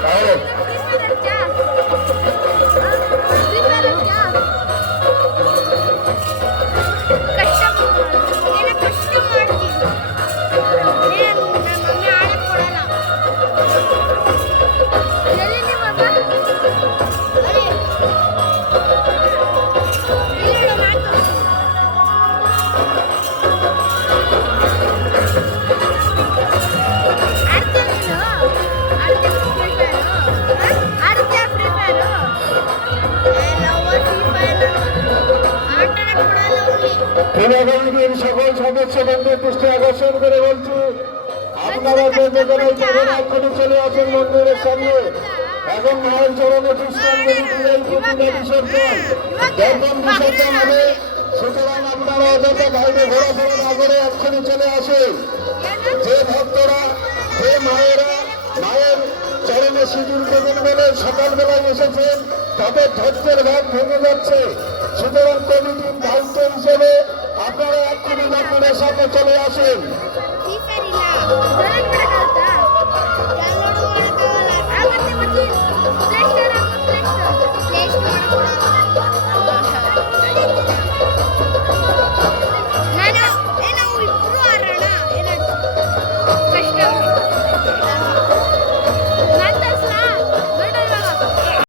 Got it. ক্রীড়া কমিটির সকল সদস্যবৃন্দের দৃষ্টি আকর্ষণ করে বলছি, আপনারা যে যেখানে চলে আসেন মন্দিরের সামনে এখন মায়ের চরণে বিসর্জন হবে। যে ভক্তরা, যে মায়েরা, মায়ের চরণে সিঁদুর দেবেন বলে সকালবেলায় এসেছেন, তাদের ধৈর্যের ভাগ ভেঙে যাচ্ছে। সুতরাং কমিটির থেকে চলে আসুন।